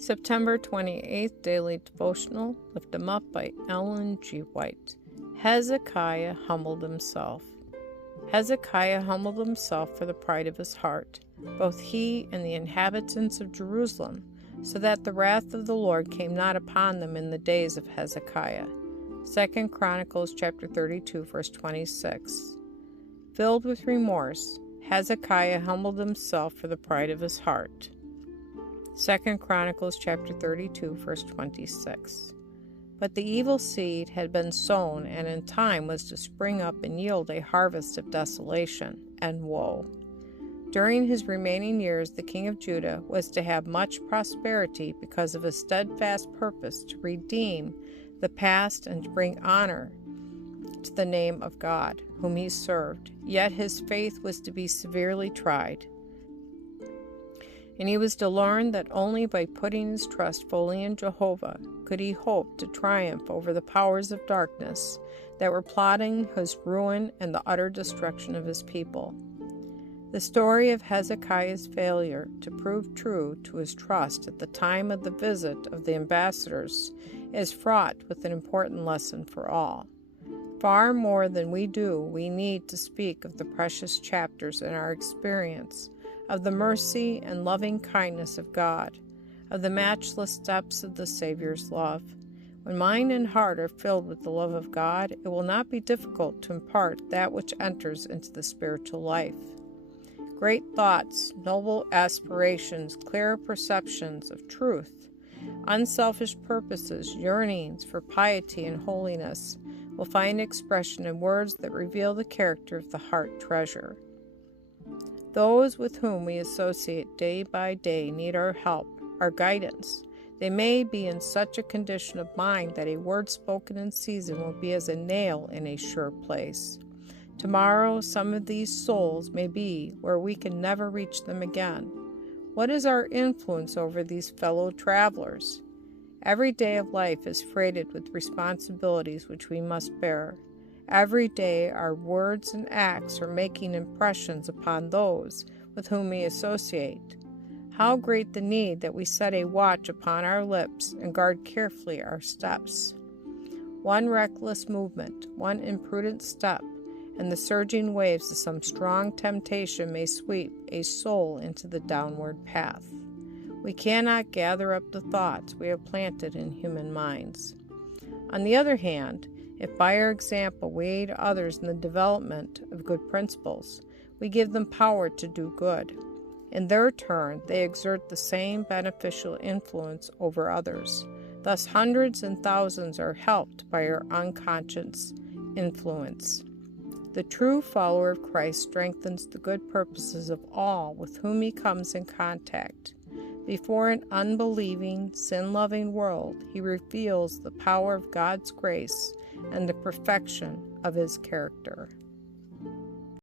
September 28th Daily Devotional, Lift 'em Up by Ellen G. White. Hezekiah humbled himself. Hezekiah humbled himself for the pride of his heart, both he and the inhabitants of Jerusalem, so that the wrath of the Lord came not upon them in the days of Hezekiah. 2 Chronicles chapter 32, verse 26. Filled with remorse, Hezekiah humbled himself for the pride of his heart. 2 Chronicles chapter 32, verse 26. But the evil seed had been sown, and in time was to spring up and yield a harvest of desolation and woe. During his remaining years, the king of Judah was to have much prosperity because of his steadfast purpose to redeem the past and to bring honor to the name of God, whom he served. Yet his faith was to be severely tried. And he was to learn that only by putting his trust fully in Jehovah could he hope to triumph over the powers of darkness that were plotting his ruin and the utter destruction of his people. The story of Hezekiah's failure to prove true to his trust at the time of the visit of the ambassadors is fraught with an important lesson for all. Far more than we do, we need to speak of the precious chapters in our experience of the mercy and loving kindness of God, of the matchless depths of the Savior's love. When mind and heart are filled with the love of God, it will not be difficult to impart that which enters into the spiritual life. Great thoughts, noble aspirations, clear perceptions of truth, unselfish purposes, yearnings for piety and holiness will find expression in words that reveal the character of the heart treasure. Those with whom we associate day by day need our help, our guidance. They may be in such a condition of mind that a word spoken in season will be as a nail in a sure place. Tomorrow, some of these souls may be where we can never reach them again. What is our influence over these fellow travelers? Every day of life is freighted with responsibilities which we must bear. Every day our words and acts are making impressions upon those with whom we associate. How great the need that we set a watch upon our lips and guard carefully our steps. One reckless movement, one imprudent step, and the surging waves of some strong temptation may sweep a soul into the downward path. We cannot gather up the thoughts we have planted in human minds. On the other hand, if by our example we aid others in the development of good principles, we give them power to do good. In their turn, they exert the same beneficial influence over others. Thus, hundreds and thousands are helped by our unconscious influence. The true follower of Christ strengthens the good purposes of all with whom he comes in contact. Before an unbelieving, sin-loving world, he reveals the power of God's grace and the perfection of his character.